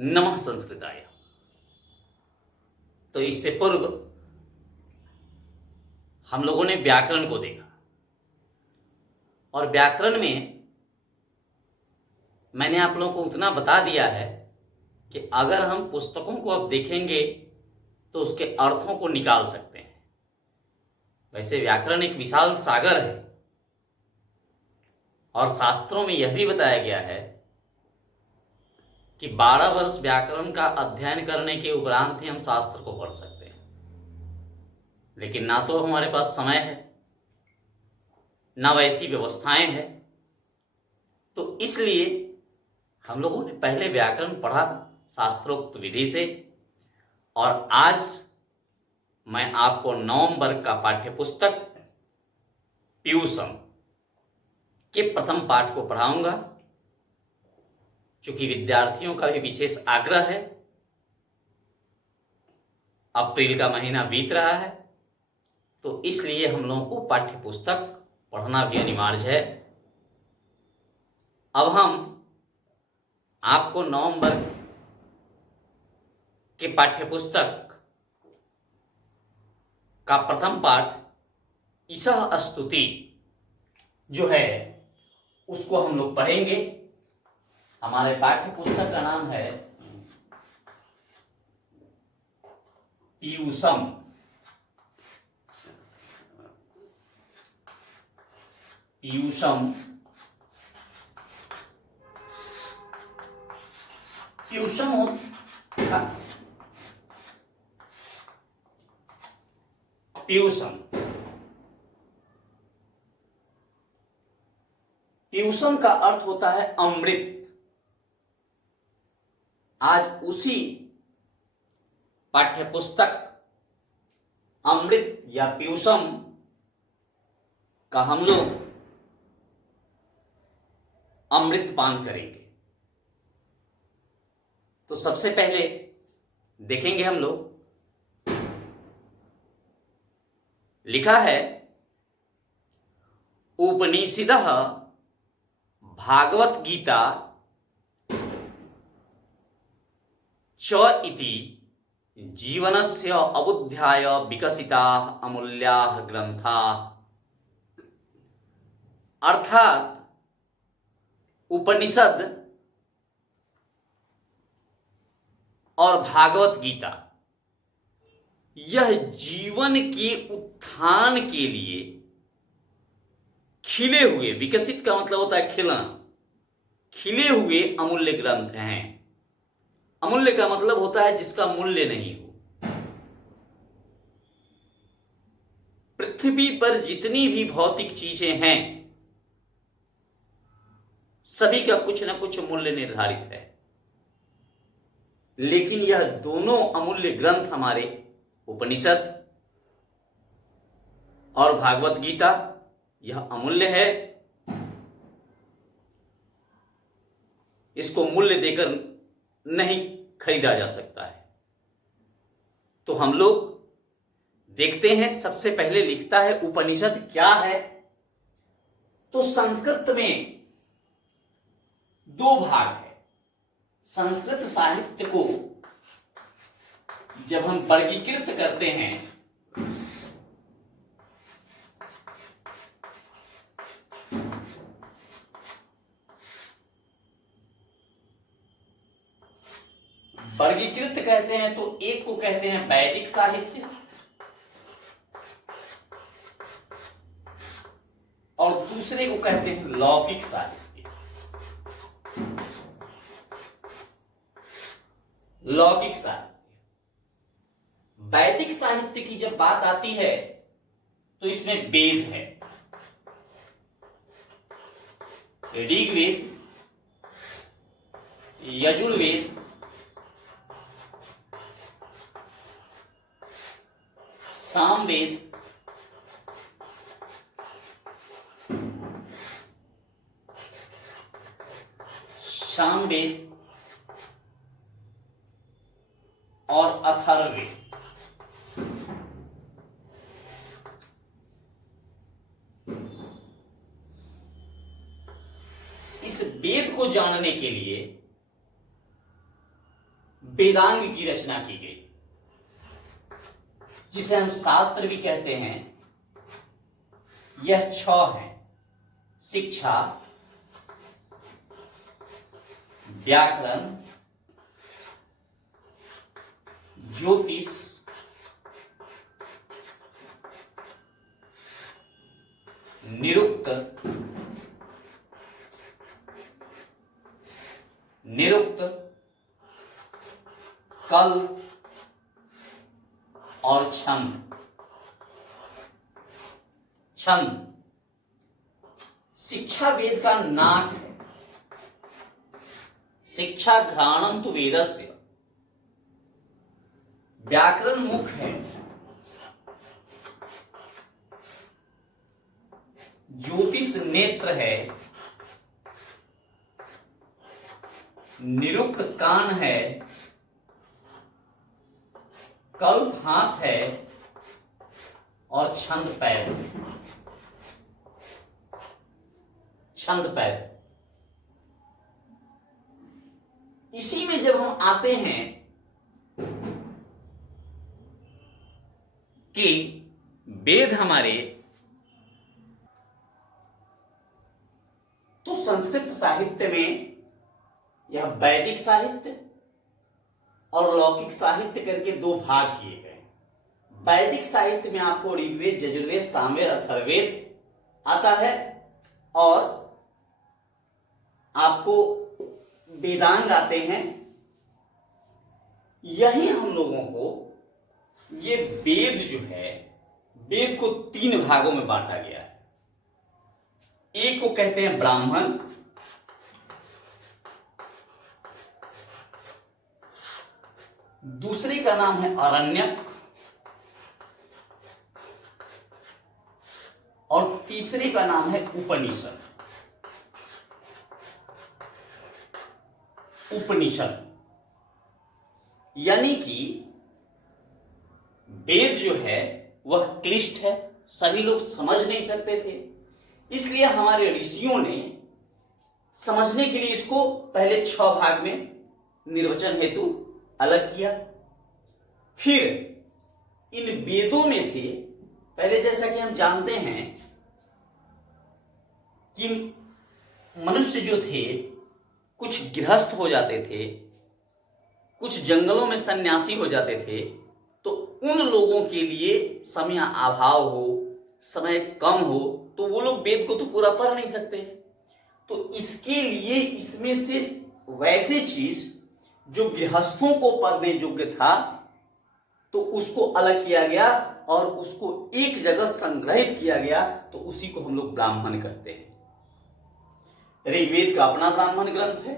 नमः संस्कृताय। तो इससे पूर्व हम लोगों ने व्याकरण को देखा और व्याकरण में मैंने आप लोगों को उतना बता दिया है कि अगर हम पुस्तकों को अब देखेंगे तो उसके अर्थों को निकाल सकते हैं। वैसे व्याकरण एक विशाल सागर है और शास्त्रों में यह भी बताया गया है कि 12 वर्ष व्याकरण का अध्ययन करने के उपरांत ही हम शास्त्र को पढ़ सकते हैं। लेकिन ना तो हमारे पास समय है, ना वैसी व्यवस्थाएं हैं, तो इसलिए हम लोगों ने पहले व्याकरण पढ़ा शास्त्रोक्त विधि से। और आज मैं आपको नवम वर्ग का पाठ्य पुस्तक पीयूषम के प्रथम पाठ को पढ़ाऊंगा। चूंकि विद्यार्थियों का भी विशेष आग्रह है, अप्रैल का महीना बीत रहा है, तो इसलिए हम लोगों को पाठ्य पुस्तक पढ़ना भी अनिवार्य है। अब हम आपको नवम वर्ग के पाठ्य पुस्तक का प्रथम पाठ ईशः स्तुति जो है उसको हम लोग पढ़ेंगे। हमारे पाठ्य पुस्तक का नाम है पीयूषम। पीयूषम पीयूषम पीयूषम पीयूषम का अर्थ होता है अमृत। आज उसी पाठ्य पुस्तक अमृत या पीयूषम का हम लोग अमृत पान करेंगे। तो सबसे पहले देखेंगे हम लोग, लिखा है उपनिषदः भागवत गीता च इति जीवनस्य अबुद्ध्याय विकसिताः अमूल्याः ग्रंथाः। अर्थात उपनिषद और भागवत गीता यह जीवन के उत्थान के लिए खिले हुए, विकसित का मतलब होता है खिलना, खिले हुए अमूल्य ग्रंथ हैं। अमूल्य का मतलब होता है जिसका मूल्य नहीं हो। पृथ्वी पर जितनी भी भौतिक चीजें हैं सभी का कुछ न कुछ मूल्य निर्धारित है, लेकिन यह दोनों अमूल्य ग्रंथ हमारे उपनिषद और भागवत गीता यह अमूल्य है। इसको मूल्य देकर नहीं खरीदा जा सकता है। तो हम लोग देखते हैं, सबसे पहले लिखता है उपनिषद क्या है। तो संस्कृत में दो भाग है। संस्कृत साहित्य को जब हम वर्गीकृत करते हैं कहते हैं तो एक को कहते हैं वैदिक साहित्य और दूसरे को कहते हैं लौकिक साहित्य। लौकिक साहित्य, वैदिक साहित्य की जब बात आती है तो इसमें वेद है, ऋग्वेद, यजुर्वेद, सामवेद, सामवेद और अथर्ववेद। इस वेद को जानने के लिए वेदांग की रचना की गई, जिसे हम शास्त्र भी कहते हैं। यह 6 हैं: शिक्षा, व्याकरण, ज्योतिष, निरुक्त, कल्प और छंद। शिक्षा वेद का नाक है। शिक्षा घ्राणम तु वेदस्य। व्याकरण मुख है। ज्योतिष नेत्र है। निरुक्त कान है। कल्प हाथ है और छंद पैर। इसी में जब हम आते हैं कि वेद हमारे, तो संस्कृत साहित्य में यह वैदिक साहित्य और लौकिक साहित्य करके 2 भाग किए गए। वैदिक साहित्य में आपको ऋग्वेद, यजुर्वेद, सामवेद, अथर्ववेद आता है और आपको वेदांग आते हैं। यही हम लोगों को ये वेद जो है, वेद को 3 भागों में बांटा गया है। एक को कहते हैं ब्राह्मण, दूसरे का नाम है आरण्यक और तीसरे का नाम है उपनिषद। यानी कि वेद जो है वह क्लिष्ट है, सभी लोग समझ नहीं सकते थे, इसलिए हमारे ऋषियों ने समझने के लिए इसको पहले 6 भाग में निर्वचन हेतु अलग किया। फिर इन वेदों में से पहले, जैसा कि हम जानते हैं कि मनुष्य जो थे कुछ गृहस्थ हो जाते थे, कुछ जंगलों में सन्यासी हो जाते थे, तो उन लोगों के लिए समय अभाव हो, समय कम हो, तो वो लोग वेद को तो पूरा पढ़ नहीं सकते। तो इसके लिए इसमें से वैसे चीज जो गृहस्थों को पढ़ने योग्य था, तो उसको अलग किया गया और उसको एक जगह संग्रहित किया गया, तो उसी को हम लोग ब्राह्मण कहते हैं। ऋग्वेद का अपना ब्राह्मण ग्रंथ है,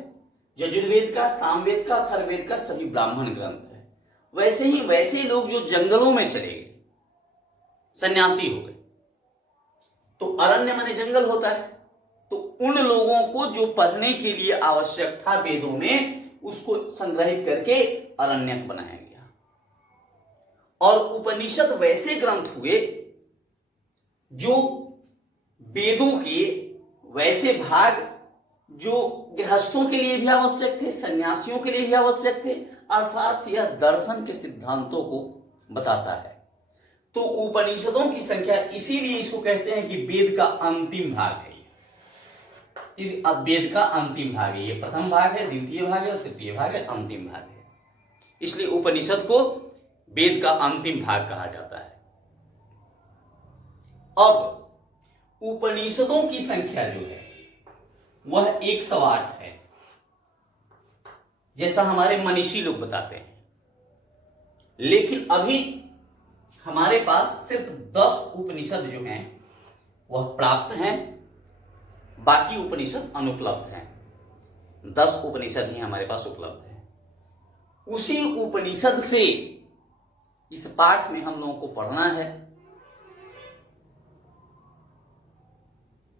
यजुर्वेद का, सामवेद का, अथर्ववेद का सभी ब्राह्मण ग्रंथ है। वैसे ही वैसे लोग जो जंगलों में चले गए, सन्यासी हो गए, तो अरण्य माने जंगल होता है, तो उन लोगों को जो पढ़ने के लिए आवश्यक था वेदों में, उसको संग्रहित करके अरण्यक बनाया गया। और उपनिषद वैसे ग्रंथ हुए जो वेदों के वैसे भाग जो गृहस्थों के लिए भी आवश्यक थे, सन्यासियों के लिए भी आवश्यक थे, अर्थात यह दर्शन के सिद्धांतों को बताता है। तो उपनिषदों की संख्या, इसीलिए इसको कहते हैं कि वेद का अंतिम भाग है। इस वेद का अंतिम भाग है, ये प्रथम भाग है, द्वितीय भाग है, तृतीय भाग है, अंतिम भाग है। इसलिए उपनिषद को वेद का अंतिम भाग कहा जाता है। अब उपनिषदों की संख्या जो है वह 108 है, जैसा हमारे मनीषी लोग बताते हैं। लेकिन अभी हमारे पास सिर्फ 10 उपनिषद जो हैं वह प्राप्त हैं, बाकी उपनिषद अनुपलब्ध हैं। 10 उपनिषद ही हमारे पास उपलब्ध हैं। उसी उपनिषद से इस पाठ में हम लोगों को पढ़ना है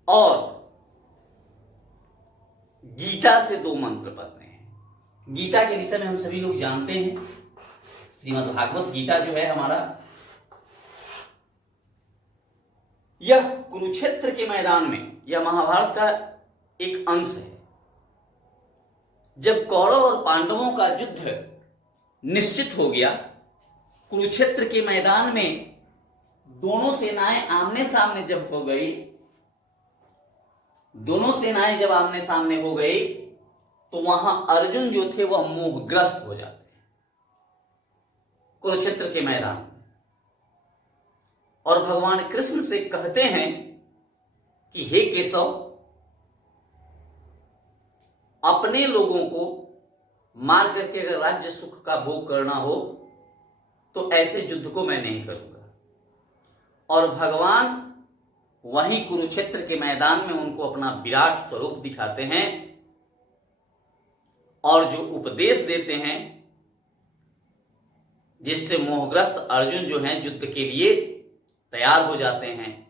और गीता से 2 मंत्र पढ़ने हैं। गीता के विषय में हम सभी लोग जानते हैं, श्रीमद् भागवत गीता जो है हमारा, यह कुरुक्षेत्र के मैदान में, यह महाभारत का एक अंश है। जब कौरव और पांडवों का युद्ध निश्चित हो गया। कुरुक्षेत्र के मैदान में दोनों सेनाएं आमने सामने जब हो गई, दोनों सेनाएं जब आमने सामने हो गई, तो वहां अर्जुन जो थे वह मोहग्रस्त हो जाते हैं कुरुक्षेत्र के मैदान में, और भगवान कृष्ण से कहते हैं कि हे केशव, अपने लोगों को मार करके अगर राज्य सुख का भोग करना हो तो ऐसे युद्ध को मैं नहीं करूंगा। और भगवान वहीं कुरुक्षेत्र के मैदान में उनको अपना विराट स्वरूप दिखाते हैं और जो उपदेश देते हैं, जिससे मोहग्रस्त अर्जुन जो हैं युद्ध के लिए तैयार हो जाते हैं।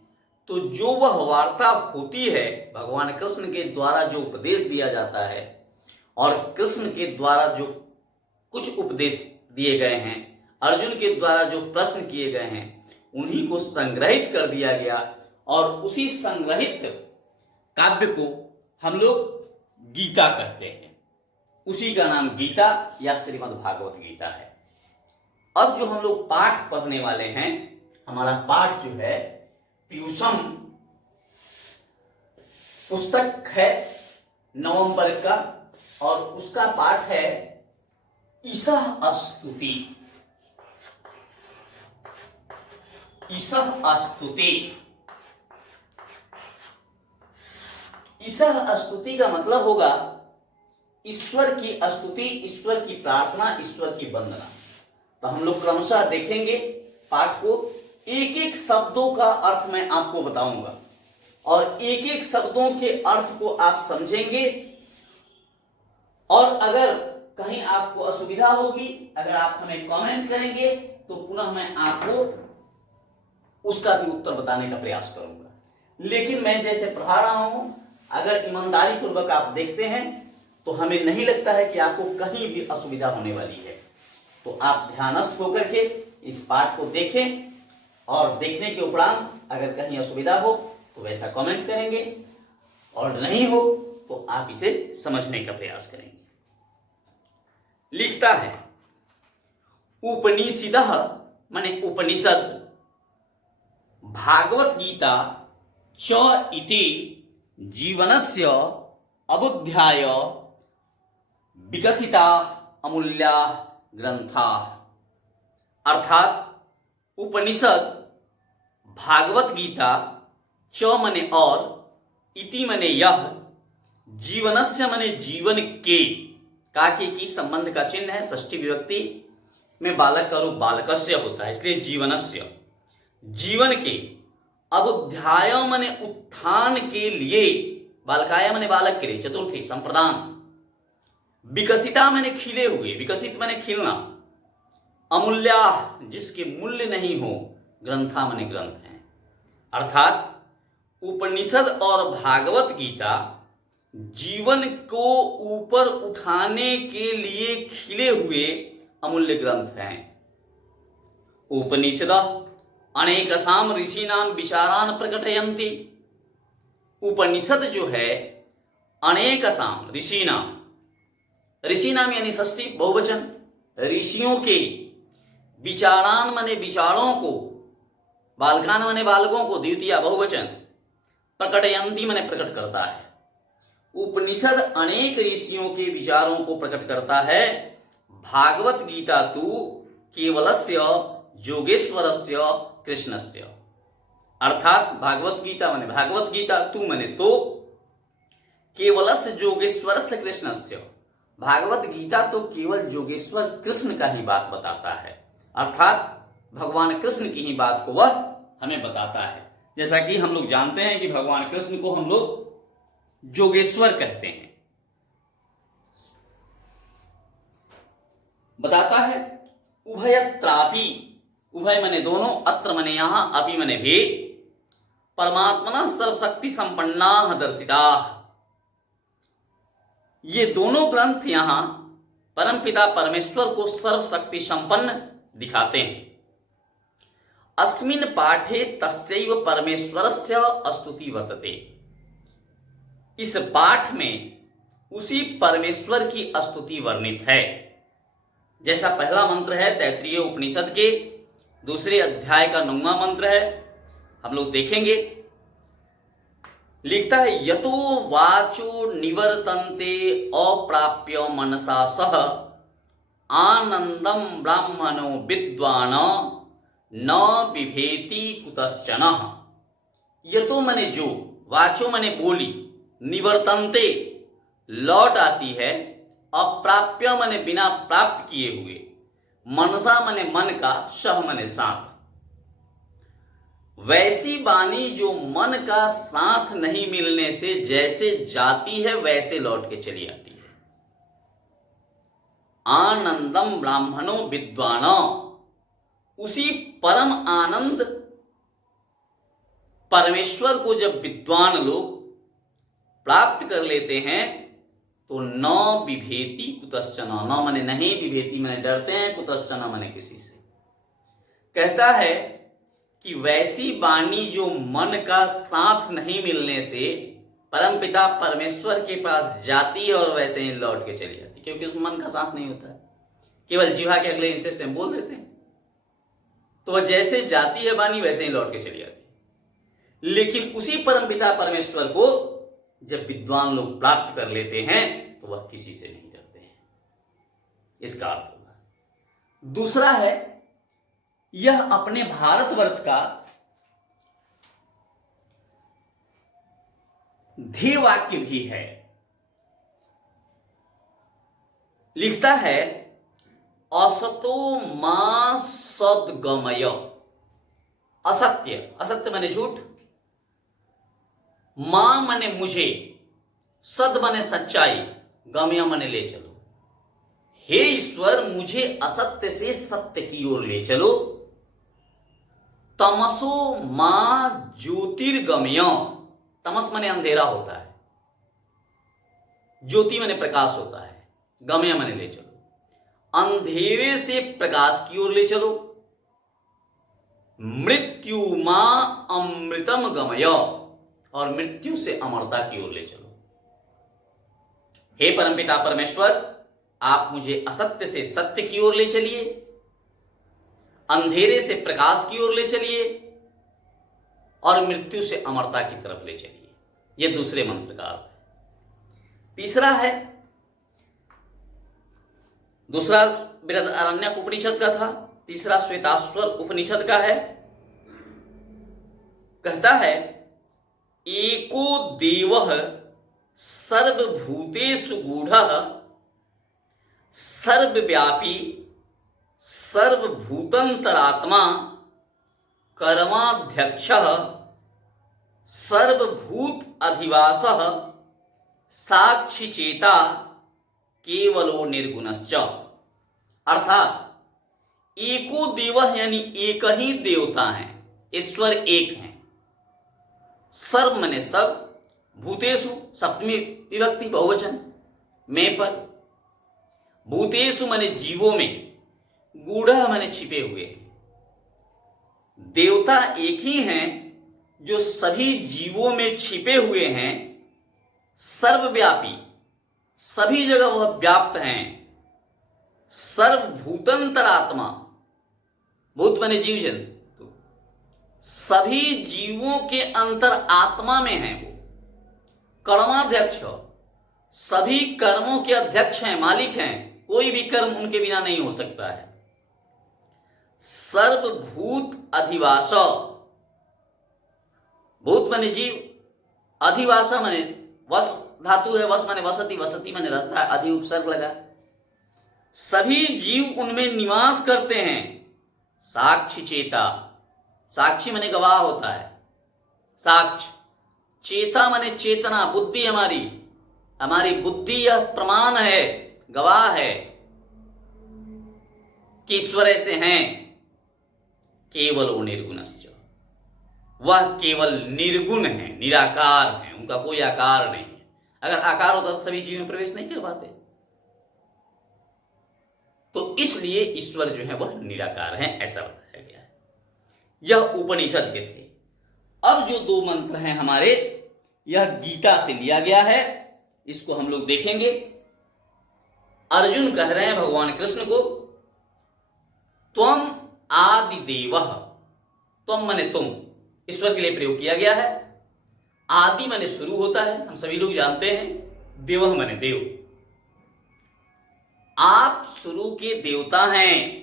तो जो वह वार्ता होती है, भगवान कृष्ण के द्वारा जो उपदेश दिया जाता है और कृष्ण के द्वारा जो कुछ उपदेश दिए गए हैं, अर्जुन के द्वारा जो प्रश्न किए गए हैं, उन्हीं को संग्रहित कर दिया गया और उसी संग्रहित काव्य को हम लोग गीता कहते हैं। उसी का नाम गीता या श्रीमद् भागवत गीता है। अब जो हम लोग पाठ पढ़ने वाले हैं, हमारा पाठ जो है पीयूषम पुस्तक है नवंबर का, और उसका पाठ है ईशः स्तुति। ईशः स्तुति। ईशः स्तुति का मतलब होगा ईश्वर की स्तुति, ईश्वर की प्रार्थना, ईश्वर की वंदना। तो हम लोग क्रमशः देखेंगे पाठ को, एक एक शब्दों का अर्थ मैं आपको बताऊंगा और एक एक शब्दों के अर्थ को आप समझेंगे। और अगर कहीं आपको असुविधा होगी, अगर आप हमें कमेंट करेंगे तो पुनः मैं आपको उसका भी उत्तर बताने का प्रयास करूंगा। लेकिन मैं जैसे पढ़ा रहा हूं, अगर ईमानदारी पूर्वक आप देखते हैं तो हमें नहीं लगता है कि आपको कहीं भी असुविधा होने वाली है। तो आप ध्यानस्थ होकर के इस पाठ को देखें और देखने के उपरांत अगर कहीं असुविधा हो तो वैसा कमेंट करेंगे, और नहीं हो तो आप इसे समझने का प्रयास करेंगे। लिखता है उपनिषदः माने उपनिषद, भागवत गीता च इति जीवनस्य अबुद्ध्याय विकसिता अमूल्या ग्रंथा। अर्थात उपनिषद, भागवत गीता, च मने और, इति मने यह, जीवनस्य मने जीवन के, काके की संबंध का चिन्ह है, षष्ठी विभक्ति में बालक का रूप बालकस्य होता है, इसलिए जीवनस्य, जीवन के, अबुद्ध्याय मने उत्थान के लिए, बालकाय मने बालक के लिए, चतुर्थी संप्रदान, विकसिता मने खिले हुए, विकसित मने खिलना, अमूल्या जिसके मूल्य नहीं हो, ग्रंथा मने ग्रंथ है। अर्थात उपनिषद और भागवत गीता जीवन को ऊपर उठाने के लिए खिले हुए अमूल्य ग्रंथ हैं। उपनिषद अनेकसाम ऋषिनाम विचारान प्रकटयन्ति। उपनिषद जो है अनेकसाम ऋषिनाम, ऋषिनाम यानी षष्ठी बहुवचन, ऋषियों के, विचारान माने विचारों को, बालकान माने बालकों को, द्वितीय बहुवचन, प्रकटयन्ति माने प्रकट करता है। उपनिषद अनेक ऋषियों के विचारों को प्रकट करता है। भागवत गीता तु केवलस्य योगेश्वरस्य कृष्णस्य। अर्थात भागवत गीता माने भागवत गीता, तू माने तो, केवलस्य योगेश्वरस्य कृष्णस्य, भागवत गीता तो केवल योगेश्वर कृष्ण का ही बात बताता है। अर्थात भगवान कृष्ण की ही बात को वह हमें बताता है। जैसा कि हम लोग जानते हैं कि भगवान कृष्ण को हम लोग योगेश्वर कहते हैं। बताता है उभयत्रापि, उभय मने दोनों, अत्र मने यहां, अपि मने भी, परमात्मना सर्वशक्ति संपन्ना दर्शिता। ये दोनों ग्रंथ यहां परमपिता परमेश्वर को सर्वशक्ति संपन्न दिखाते हैं। अस्मिन् पाठे तस्यैव परमेश्वरस्य स्तुति वर्तते। इस पाठ में उसी परमेश्वर की स्तुति वर्णित है। जैसा पहला मंत्र है तैत्तिरीय उपनिषद के दूसरे अध्याय का 9वां मंत्र है, हम लोग देखेंगे। लिखता है यतो वाचो निवर्तन्ते अप्राप्य मनसा सह आनंदम ब्राह्मणो विद्वान न बिभेति कुतश्चन। यतो मने जो, वाचो मने बोली, निवर्तन्ते लौट आती है, अप्राप्य मने बिना प्राप्त किए हुए, मनसा मने मन का, सह मने साथ। वैसी वाणी जो मन का साथ नहीं मिलने से जैसे जाती है वैसे लौट के चली आती है। आनंदम ब्राह्मणो विद्वान, उसी परम आनंद परमेश्वर को जब विद्वान लोग प्राप्त कर लेते हैं तो न बिभेति कुतश्चन, न मने नहीं, बिभेति मने डरते हैं, कुतश्चन मने किसी से। कहता है कि वैसी वाणी जो मन का साथ नहीं मिलने से परमपिता परमेश्वर के पास जाती है और वैसे ही लौट के चली जाती, क्योंकि उसमें मन का साथ नहीं होता है, केवल जीवा के अगले हिस्से से हम बोल देते हैं, तो वह जैसे जाती है वाणी वैसे ही लौट के चली जाती है। लेकिन उसी परमपिता परमेश्वर को जब विद्वान लोग प्राप्त कर लेते हैं तो वह किसी से नहीं डरते हैं, इसका अर्थ होगा। दूसरा है, यह अपने भारतवर्ष का ध्येय वाक्य भी है। लिखता है असतो मा सद्गमय। असत्य, असत्य माने झूठ, मां मने मुझे, सद मने सच्चाई, गमय मने ले चलो। हे ईश्वर, मुझे असत्य से सत्य की ओर ले चलो। तमसो मां ज्योतिर्गमय। तमस मने अंधेरा होता है, ज्योति मने प्रकाश होता है, गमय मने ले चलो। अंधेरे से प्रकाश की ओर ले चलो। मृत्यु मां अमृतम गमय, और मृत्यु से अमरता की ओर ले चलो। हे परमपिता परमेश्वर, आप मुझे असत्य से सत्य की ओर ले चलिए, अंधेरे से प्रकाश की ओर ले चलिए और मृत्यु से अमरता की तरफ ले चलिए। यह दूसरे मंत्र का अर्थ है। तीसरा है, दूसरा बृहदारण्यक उपनिषद का था, तीसरा श्वेताश्वर उपनिषद का है। कहता है एको देवः सर्वभूतेषु गूढ़ः सर्वव्यापी सर्वभूतंतरात्मा कर्माध्यक्षः सर्वभूत अधिवासः साक्षी चेता केवलो निर्गुणश्च। अर्थात एको देवः यानी एक ही देवता है, ईश्वर एक है। सर्व मने सब, भूतेषु सप्तमी विभक्ति बहुवचन में पर, भूतेषु मने जीवों में, गूढ़ मने छिपे हुए हैं। देवता एक ही हैं जो सभी जीवों में छिपे हुए हैं, सर्वव्यापी, सभी जगह वह व्याप्त हैं। सर्वभूतंतरात्मा, भूत मने जीव जंतु, सभी जीवों के अंतर आत्मा में है वो। कर्माध्यक्ष, सभी कर्मों के अध्यक्ष हैं, मालिक हैं, कोई भी कर्म उनके बिना नहीं हो सकता है। सर्वभूत अधिवास, भूत माने जीव, अधिवास माने वस धातु है, वस माने वसति, वसति माने रहता है, अधि उपसर्ग लगा। सभी जीव उनमें निवास करते हैं। साक्षी चेता, साक्षी माने गवाह होता है, साक्ष। चेता माने चेतना, बुद्धि हमारी, हमारी बुद्धि यह प्रमाण है, गवाह है कि ईश्वर ऐसे हैं। केवल निर्गुणश्च, वह केवल निर्गुण है, निराकार है, उनका कोई आकार नहीं है। अगर आकार होता तो सभी जीव में प्रवेश नहीं कर पाते। तो इसलिए ईश्वर जो है वह निराकार है, ऐसा बताया गया है। यह उपनिषद के थे। अब जो दो मंत्र हैं हमारे, यह गीता से लिया गया है, इसको हम लोग देखेंगे। अर्जुन कह रहे हैं भगवान कृष्ण को त्वम आदिदेवः, त्वम माने तुम, ईश्वर के लिए प्रयोग किया गया है। आदि माने शुरू होता है, हम सभी लोग जानते हैं। देवः माने देव, आप शुरू के देवता हैं।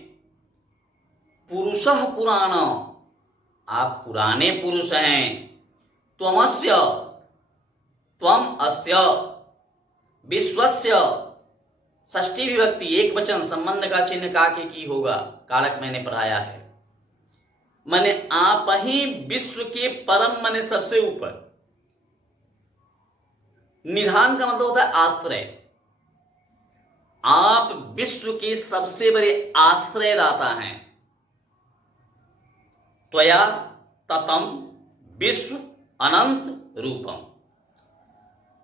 पुरुषः पुराण, आप पुराने पुरुष हैं। त्वमस्य, त्वम अस्य, विश्वस्य, षष्ठी विभक्ति एक वचन, संबंध का चिन्ह का के की होगा, कारक मैंने पढ़ाया है। माने आप ही विश्व के परम माने सबसे ऊपर। निधान का मतलब होता है आश्रय, आप विश्व के सबसे बड़े आश्रयदाता हैं। त्वया ततम विश्व अनंत रूपम,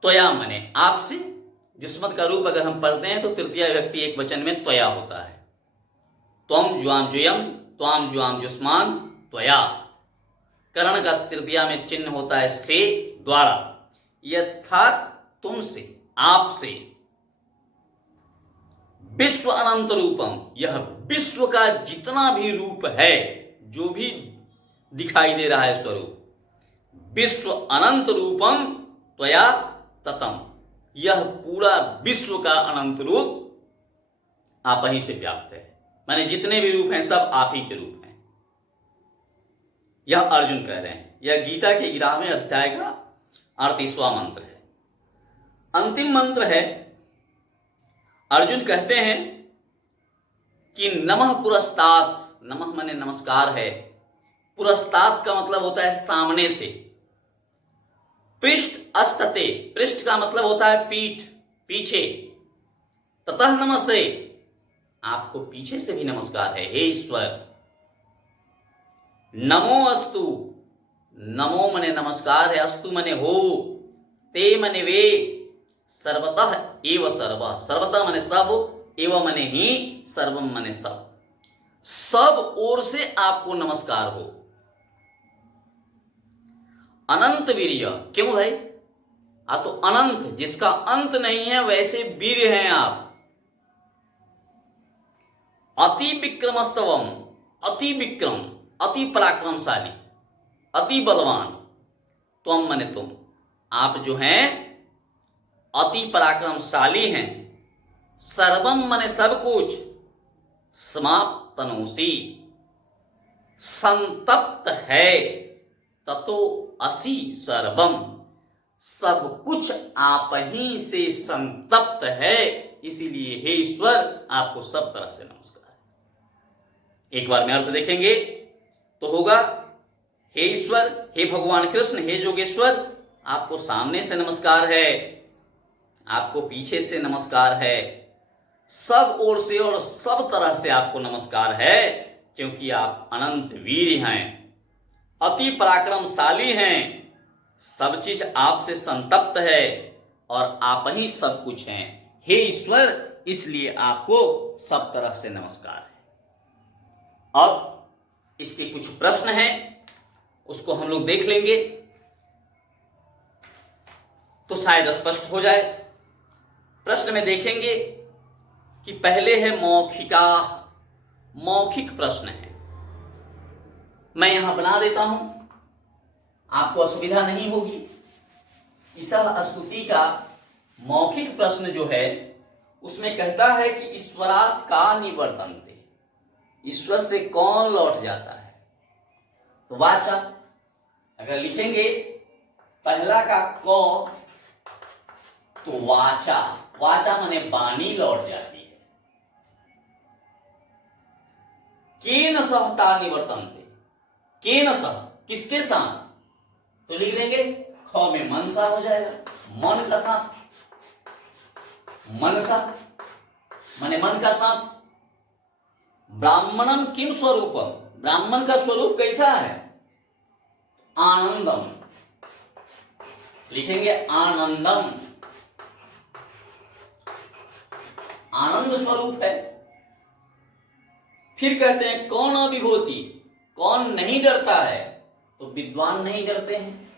त्वया माने आपसे, जुस्मत का रूप अगर हम पढ़ते हैं तो तृतीया विभक्ति एक वचन में त्वया होता है। त्वम जुआम जुयम, त्वाम जुआम जुस्मान, त्वया। करण का तृतीया में चिन्ह होता है से, द्वारा, यथात तुमसे, आपसे। विश्व अनंत रूपम, यह विश्व का जितना भी रूप है, जो भी दिखाई दे रहा है स्वरूप, विश्व अनंत रूपम त्वया ततम, यह पूरा विश्व का अनंत रूप आप ही से व्याप्त है। माने जितने भी रूप हैं सब आप ही के रूप हैं। यह अर्जुन कह रहे हैं। यह गीता के 11वें अध्याय का 38वां मंत्र है। अंतिम मंत्र है। अर्जुन कहते हैं कि नमः पुरस्तात्, नमः माने नमस्कार है, पुरस्तात् का मतलब होता है सामने से। पृष्ठ अस्तते, पृष्ठ का मतलब होता है पीठ, पीछे। ततः नमस्ते, आपको पीछे से भी नमस्कार है हे ईश्वर। नमो अस्तु, नमो मने नमस्कार है, अस्तु मने हो, ते मने वे, सर्वतः एव सर्व, सर्वतः मने सब, एव मने ही, सर्वम मने सब, सब ओर से आपको नमस्कार हो। अनंत वीर्य, क्यों भाई? आप तो अनंत, जिसका अंत नहीं है वैसे वीर हैं आप। अति विक्रमस्तवम, अति विक्रम, अति पराक्रमशाली, अति बलवान। त्वम मने तुम, आप जो हैं अति पराक्रमशाली हैं। सर्वम मने सब कुछ, समाप्तनोसी, संतप्त है, ततो असि सर्वम, सब कुछ आप ही से संतप्त है, इसीलिए हे ईश्वर आपको सब तरह से नमस्कार है। एक बार में अर्थ देखेंगे तो होगा, हे ईश्वर, हे भगवान कृष्ण, हे जोगेश्वर, आपको सामने से नमस्कार है, आपको पीछे से नमस्कार है, सब ओर से और सब तरह से आपको नमस्कार है, क्योंकि आप अनंत वीर हैं, अति पराक्रमशाली हैं, सब चीज आपसे संतप्त है और आप ही सब कुछ हैं हे ईश्वर, इसलिए आपको सब तरह से नमस्कार है। अब इसके कुछ प्रश्न हैं, उसको हम लोग देख लेंगे तो शायद स्पष्ट हो जाए। प्रश्न में देखेंगे कि पहले है मौखिका, मौखिक प्रश्न है। मैं यहां बना देता हूं, आपको असुविधा नहीं होगी। ईशा स्तुति का मौखिक प्रश्न जो है उसमें कहता है कि ईश्वरात् का निवर्तन्ते, ईश्वर से कौन लौट जाता है? तो वाचा अगर लिखेंगे पहला का क तो वाचा, वाचा माने वाणी लौट जाती है। केन सहता निवर्तन्ते, केन सह, किसके साथ? तो लिख देंगे ख में मनसा हो जाएगा, मन का साथ, मनसा माने मन का साथ। ब्राह्मणम किम स्वरूपम, ब्राह्मण का स्वरूप कैसा है? आनंदम, लिखेंगे आनंदम, आनंद स्वरूप है। फिर कहते हैं कौन अविभूति, कौन नहीं डरता है? तो विद्वान नहीं डरते हैं,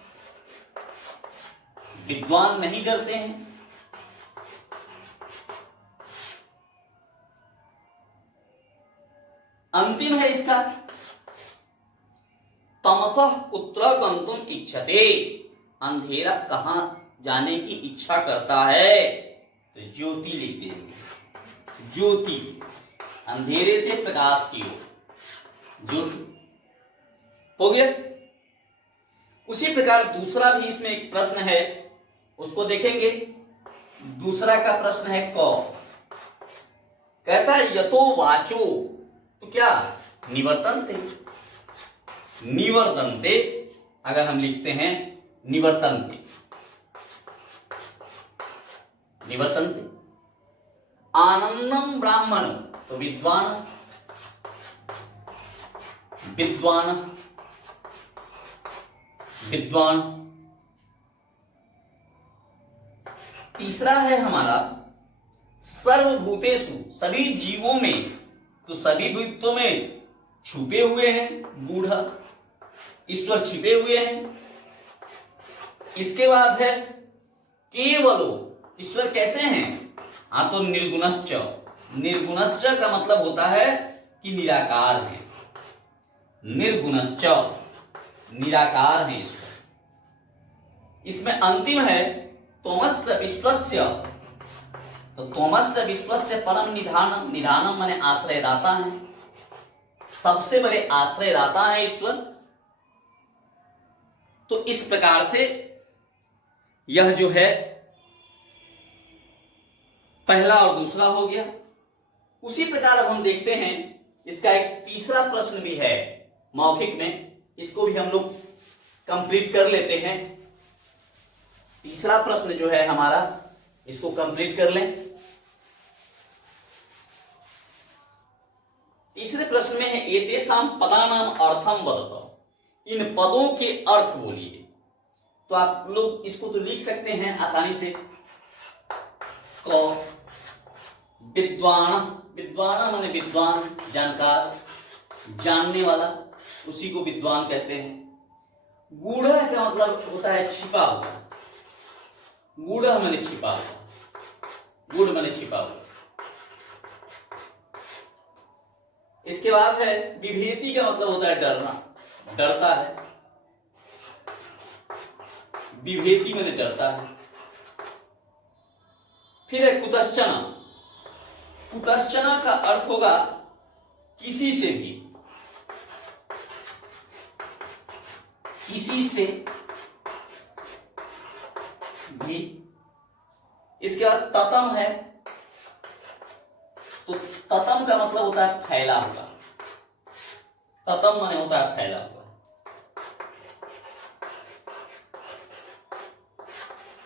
विद्वान नहीं डरते हैं। अंतिम है इसका, तमसः कुत्र गंतुम इच्छते, अंधेरा कहां जाने की इच्छा करता है, तो ज्योति लिख देंगे, ज्योति, अंधेरे से प्रकाश की ओर, ज्योति हो गया। उसी प्रकार दूसरा भी इसमें एक प्रश्न है, उसको देखेंगे। दूसरा का प्रश्न है क, कहता है यतो वाचो, तो क्या निवर्तन्ते, निवर्तन्ते अगर हम लिखते हैं निवर्तन्ते, निवर्तन्ते, आनंदम ब्राह्मण, तो विद्वान, विद्वान, विद्वान। तीसरा है हमारा सर्वभूतेषु, सभी जीवों में, तो सभी भूतों में छुपे हुए हैं गूढ़, ईश्वर छिपे हुए हैं। इसके बाद है केवलो, ईश्वर कैसे हैं, हाँ तो निर्गुणश्च, निर्गुणश्च का मतलब होता है कि निराकार है, निर्गुणश्च, निराकार है ईश्वर। इसमें अंतिम है तोमस्य विश्वस्य, तो तोमस्य विश्वस्य परम निधानम, निधानम माने आश्रयदाता है, सबसे बड़े आश्रयदाता है ईश्वर। तो इस प्रकार से यह जो है पहला और दूसरा हो गया। उसी प्रकार अब हम देखते हैं इसका एक तीसरा प्रश्न भी है मौखिक में, इसको भी हम लोग कंप्लीट कर लेते हैं। तीसरा प्रश्न जो है हमारा, इसको कंप्लीट कर लें। तीसरे प्रश्न में है एतेषां पदानां अर्थम वदत, इन पदों के अर्थ बोलिए। तो आप लोग इसको तो लिख सकते हैं आसानी से, क विद्वान, विद्वान माने विद्वान, जानकार, जानने वाला, उसी को विद्वान कहते हैं। गूढ़ का मतलब होता है छिपा हुआ, गूढ़ माने छिपा हुआ, गूढ़ माने छिपा हुआ। इसके बाद है विभेति का मतलब होता है डरना, डरता है, विभेति माने डरता है। फिर है कुतश्चन, कुतश्चन का अर्थ होगा किसी से भी, किसी से भी। इसके बाद ततम है, तो ततम का मतलब होता है फैला हुआ, ततम माने होता है फैला हुआ,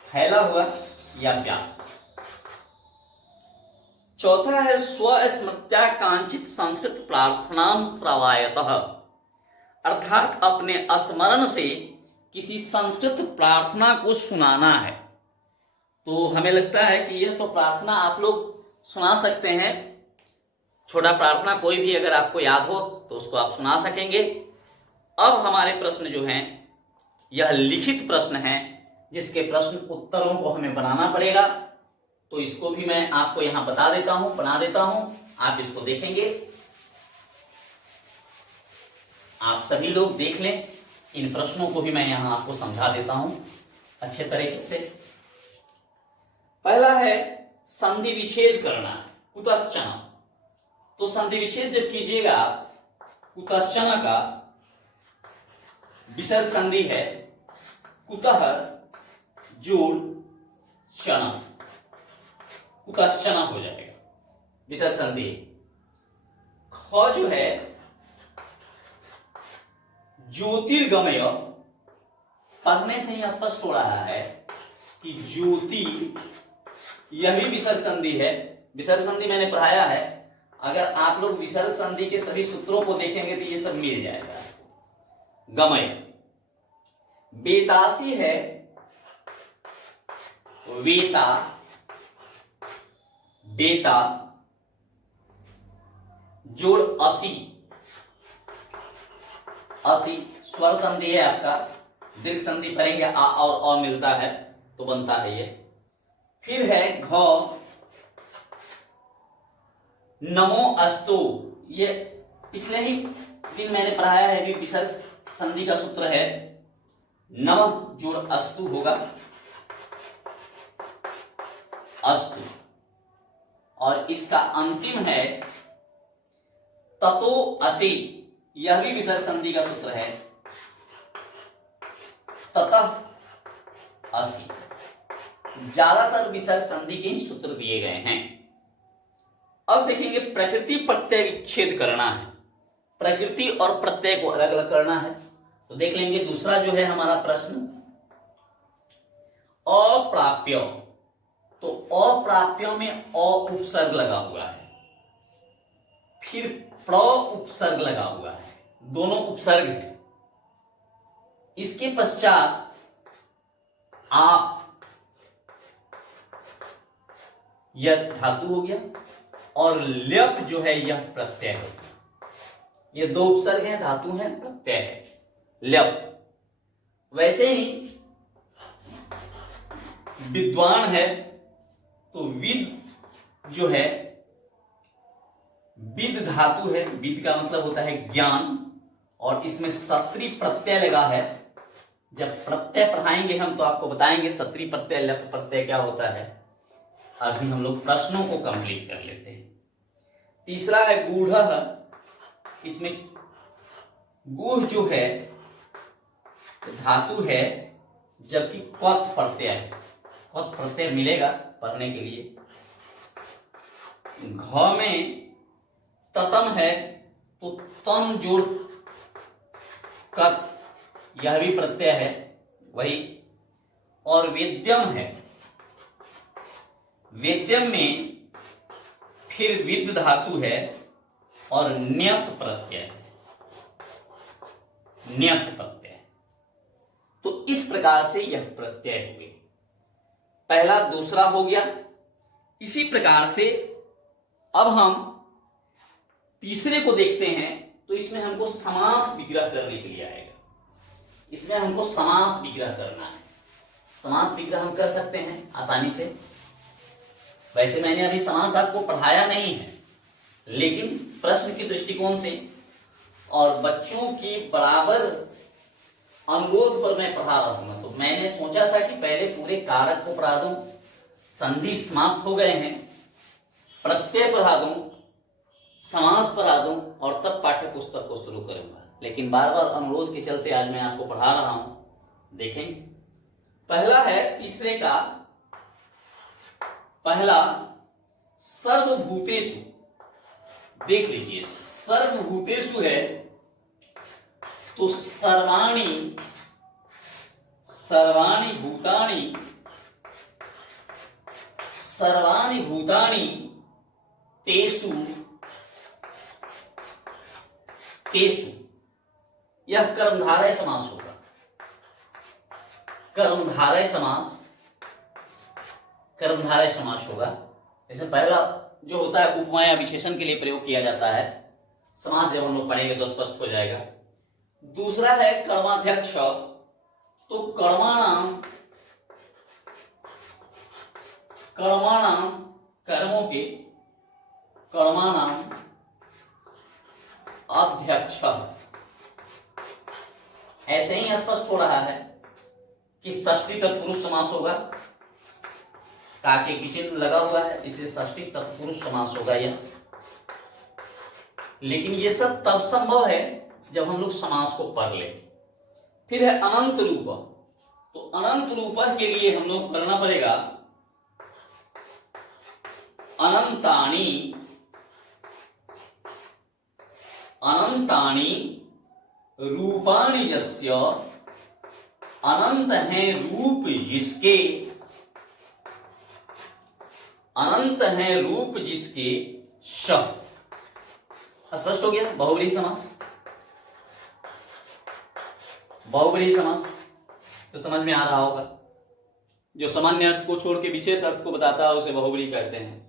फैला हुआ या व्याप्त। चौथा है स्वस्मृत्या कांचित संस्कृत प्रार्थनाम श्रवायतः, अर्थात अपने स्मरण से किसी संस्कृत प्रार्थना को सुनाना है। तो हमें लगता है कि यह तो प्रार्थना आप लोग सुना सकते हैं, छोटा प्रार्थना कोई भी अगर आपको याद हो तो उसको आप सुना सकेंगे। अब हमारे प्रश्न जो हैं यह लिखित प्रश्न हैं, जिसके प्रश्न उत्तरों को हमें बनाना पड़ेगा। तो इसको भी मैं आपको यहां बता देता हूं, बना देता हूं, आप इसको देखेंगे। आप सभी लोग देख लें, इन प्रश्नों को भी मैं यहां आपको समझा देता हूं अच्छे तरीके से। पहला है संधि विच्छेद करना है, कुतश्चन। तो संधि विच्छेद जब कीजिएगा, कुतश्चन का विसर्ग संधि है कुतः जोड़ चन, कुतश्चन हो जाएगा विसर्ग संधि। ख जो है ज्योतिर्गमय, पढ़ने से ही स्पष्ट हो रहा है कि ज्योति, यह भी विसर्ग संधि है। विसर्ग संधि मैंने पढ़ाया है, अगर आप लोग विसर्ग संधि के सभी सूत्रों को देखेंगे तो ये सब मिल जाएगा। गमय, बेतासी है वेता, बेता जोड़ असी, असी स्वर संधि है आपका, दीर्घ संधि पढ़ेंगे आ और अ मिलता है तो बनता है ये। फिर है घ नमो अस्तु, ये पिछले ही दिन मैंने पढ़ाया है भी विसर्ग संधि का सूत्र है नवः जोड़ अस्तु होगा, अस्तु, और इसका अंतिम है ततो असि, यह भी विसर्ग संधि का सूत्र है ततः असि। ज्यादातर विसर्ग संधि के ही सूत्र दिए गए हैं। अब देखेंगे प्रकृति प्रत्यय विच्छेद करना है, प्रकृति और प्रत्यय को अलग अलग करना है। तो देख लेंगे दूसरा जो है हमारा प्रश्न, अप्राप्य। तो अप्राप्यों में अ उपसर्ग लगा हुआ है, फिर प्र उपसर्ग लगा हुआ है, दोनों उपसर्ग हैं। इसके पश्चात आप, यह धातु हो गया, और ल्यप जो है यह प्रत्यय हो गया। ये दो उपसर्ग हैं, धातु है, प्रत्यय है, ल्यप। वैसे ही विद्वान है तो विद जो है, विद धातु है, विद का मतलब होता है ज्ञान, और इसमें सत्री प्रत्यय लगा है। जब प्रत्यय पढ़ाएंगे हम तो आपको बताएंगे सत्री प्रत्यय लप प्रत्यय क्या होता है। अभी हम लोग प्रश्नों को कंप्लीट कर लेते हैं। तीसरा है गूढ़ः, इसमें गूढ़ जो है धातु है, जबकि क्वथ प्रत्यय है, क्वथ प्रत्यय मिलेगा पढ़ने के लिए। घ में ततम है तो तम जोड़ कत, यह भी प्रत्यय है वही। और वेद्यम है, वेद्यम में फिर विद धातु है और न्यत प्रत्यय है, न्यत प्रत्यय। तो इस प्रकार से यह प्रत्यय हुए, पहला दूसरा हो गया। इसी प्रकार से अब हम तीसरे को देखते हैं। तो इसमें हमको समास विग्रह करने के लिए आएगा, इसमें हमको समास विग्रह करना है। समास विग्रह हम कर सकते हैं आसानी से। वैसे मैंने अभी समास आपको पढ़ाया नहीं है, लेकिन प्रश्न के दृष्टिकोण से और बच्चों की बराबर अनुरोध पर मैं पढ़ा रहा हूं। तो मैंने सोचा था कि पहले पूरे कारक को पढ़ा दूं, संधि समाप्त हो गए हैं, प्रत्यय पढ़ा दूं, समास पढ़ा दूं, और तब पाठ्य पुस्तक को शुरू करूंगा। लेकिन बार बार अनुरोध के चलते आज मैं आपको पढ़ा रहा हूं। देखेंगे पहला है तीसरे का, पहला सर्वभूतेषु। देख लीजिए सर्वभूतेषु है तो सर्वाणि, सर्वाणि भूतानि, सर्वाणि भूतानि तेषु, तेषु, यह कर्मधारय समास होगा। कर्मधारय समास, कर्मधारय समास होगा। जैसे पहला जो होता है उपमा या विशेषण के लिए प्रयोग किया जाता है, समास जब हम लोग पढ़ेंगे तो स्पष्ट हो जाएगा। दूसरा है कर्माध्यक्ष, तो कर्माणाम, कर्माणाम कर्मों के, कर्माणाम अध्यक्ष। ऐसे ही स्पष्ट हो रहा है कि षष्ठी तत्पुरुष समास होगा, काके की चिन्ह लगा हुआ है इसलिए षष्ठी तत्पुरुष समास होगा यह। लेकिन ये सब तब संभव है जब हम लोग समास को पढ़ ले। फिर है अनंत रूप, तो अनंत रूप के लिए हम लोग करना पड़ेगा अनंतानि, अनंतानि रूपाणि यस्य, अनंत है रूप जिसके, अनंत है रूप जिसके श। स्पष्ट हो गया बहुव्रीहि समास। बहुव्रीहि समास तो समझ में आ रहा होगा, जो सामान्य अर्थ को छोड़ के विशेष अर्थ को बताता है उसे बहुव्रीहि कहते हैं।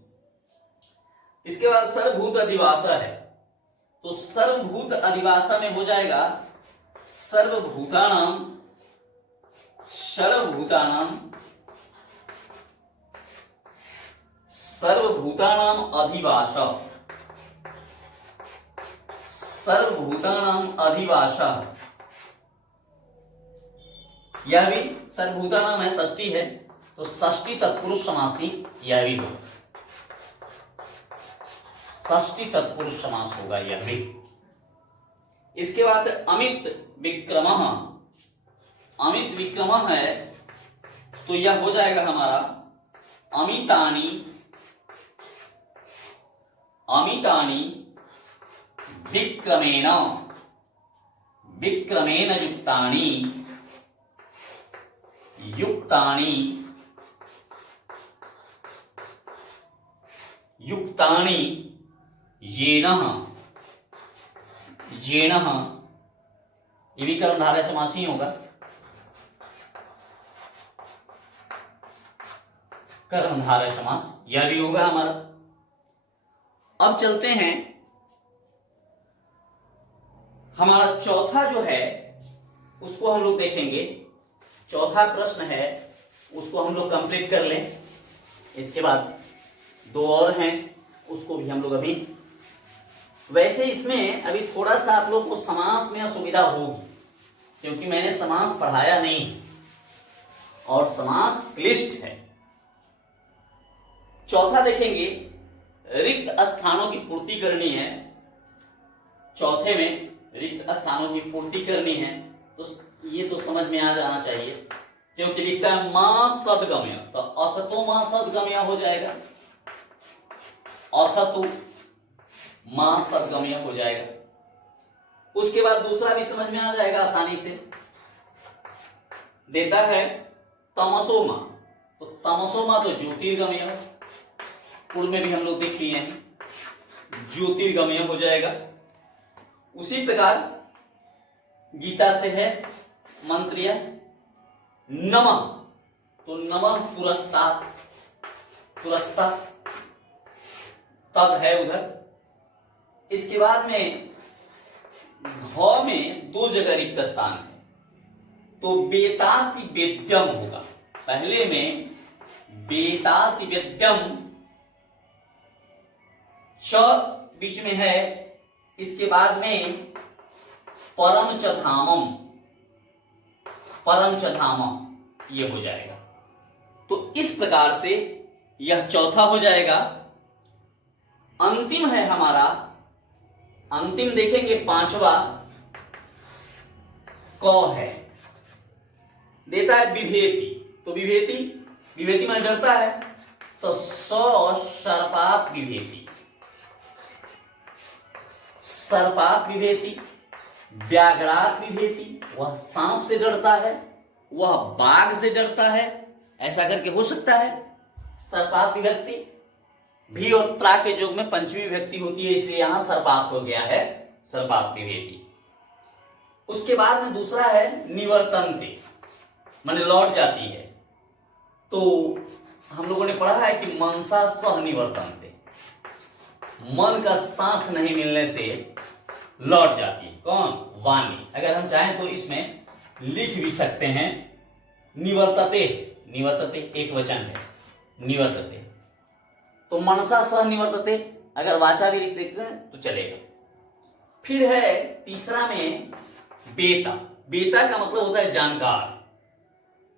इसके बाद सर्वभूत अधिवासा है, तो सर्वभूत अधिवासा में हो जाएगा सर्वभूतानाम, सर्वभूतानाम, सर्वभूतानाम अधिवास, सर्वभूतानाम अधिवासः, यह भी सर्वभूतानाम है, षष्ठी है, तो षष्ठी तत्पुरुष समासी यह भी होगा, षष्ठी तत्पुरुष समास होगा यह भी। इसके बाद अमित विक्रमः, अमित विक्रमः है तो यह हो जाएगा हमारा अमितानि, अमितानि विक्रमेण, विक्रमेण युक्तानि, युक्तानि, युक्तानि येन, येन, ये भी कर्मधारय समास ही होगा, कर्मधारय समास यह भी होगा हमारा। अब चलते हैं, हमारा चौथा जो है उसको हम लोग देखेंगे, चौथा प्रश्न है उसको हम लोग कंप्लीट कर लें, इसके बाद दो और हैं उसको भी हम लोग अभी, वैसे इसमें अभी थोड़ा सा आप लोग को समास में असुविधा होगी क्योंकि मैंने समास पढ़ाया नहीं और समास क्लिष्ट है। चौथा देखेंगे, रिक्त स्थानों की पूर्ति करनी है, चौथे में रिक्त स्थानों की पूर्ति करनी है, तो ये तो समझ में आ जाना चाहिए क्योंकि लिखता है मां सदगम्य, तो असतो मां सदगम्य हो जाएगा, असतु मां सदगम्य हो जाएगा। उसके बाद दूसरा भी समझ में आ जाएगा आसानी से, देता है तमसोमा, तो तमसोमा तो ज्योतिर्गम्य, पूर्व में भी हम लोग देख लिए हैं, ज्योतिर्गम्य हो जाएगा। उसी प्रकार गीता से है मंत्रिया नमः, तो नमः पुरस्तात्, पुरस्तात् तद है उधर। इसके बाद में घ में दो जगह रिक्त स्थान है, तो बेतासी वेद्यम होगा, पहले में बेतासी वेद्यम, च बीच में है, इसके बाद में परम च धामम, परम च धामम ये हो जाएगा। तो इस प्रकार से यह चौथा हो जाएगा। अंतिम है हमारा, अंतिम देखेंगे पांचवा, क है, देता है विभेति, तो विभेति, विभेति में डरता है, तो सर्पात विभेति, सर्पात विभेति, व्याघ्रात विभेति, वह सांप से डरता है, वह बाघ से डरता है, ऐसा करके हो सकता है। सर्पात विभक्ति भी और प्रा के योग में पंचमी विभक्ति होती है, इसलिए यहां सर्पात हो गया है, सर्पात विभेति। उसके बाद में दूसरा है निवर्तन्ते, माने लौट जाती है, तो हम लोगों ने पढ़ा है कि मनसा सह निवर्तन्ते, मन का साथ नहीं मिलने से लौट जाती है, कौन? वाणी। अगर हम चाहें तो इसमें लिख भी सकते हैं निवर्तते, निवर्तते एक वचन है, निवर्तते, तो मनसा सह निवर्तते, अगर वाचा भी लिख देते हैं तो चलेगा। फिर है तीसरा में बेता, बेता का मतलब होता है जानकार,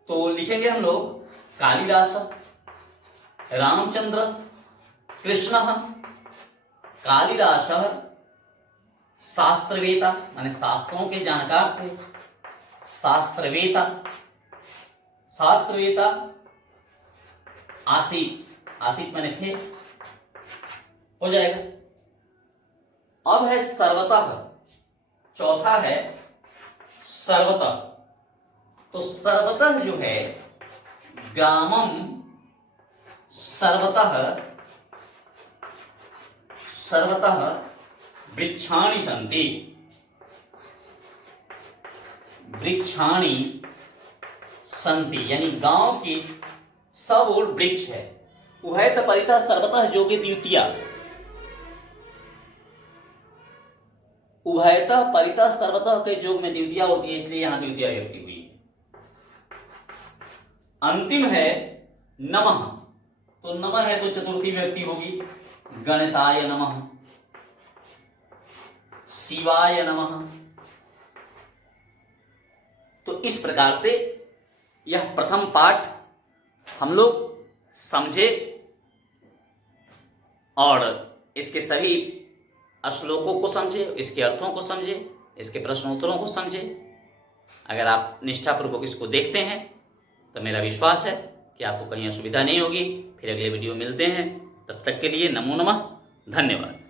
तो लिखेंगे हम लोग कालिदास, रामचंद्र, कृष्ण, कालिदास शास्त्रवेता, माने शास्त्रों के जानकार थे, शास्त्रवेता, शास्त्रवेता, आसित, आसित माने थे, हो जाएगा। अब है सर्वतः, चौथा है सर्वतः, तो सर्वतः जो है ग्रामम, सर्वतः, सर्वतः वृक्षाणि सन्ति, वृक्षाणि सन्ति, यानी गांव की सब ओर वृक्ष है। उभयत परितः सर्वतः जोगे द्वितीया, उभयतः परितः सर्वतः के योग में द्वितीया होती है, इसलिए यहां द्वितीया विभक्ति हुई है। अंतिम है नमः, तो नमः है तो चतुर्थी विभक्ति होगी, गणेशाय नमः, शिवाय नमः। तो इस प्रकार से यह प्रथम पाठ हम लोग समझे और इसके सभी श्लोकों को समझे, इसके अर्थों को समझे, इसके प्रश्नोत्तरों को समझे। अगर आप निष्ठापूर्वक इसको देखते हैं तो मेरा विश्वास है कि आपको कहीं असुविधा नहीं होगी। फिर अगले वीडियो मिलते हैं, तब तक के लिए नमो नमः, धन्यवाद।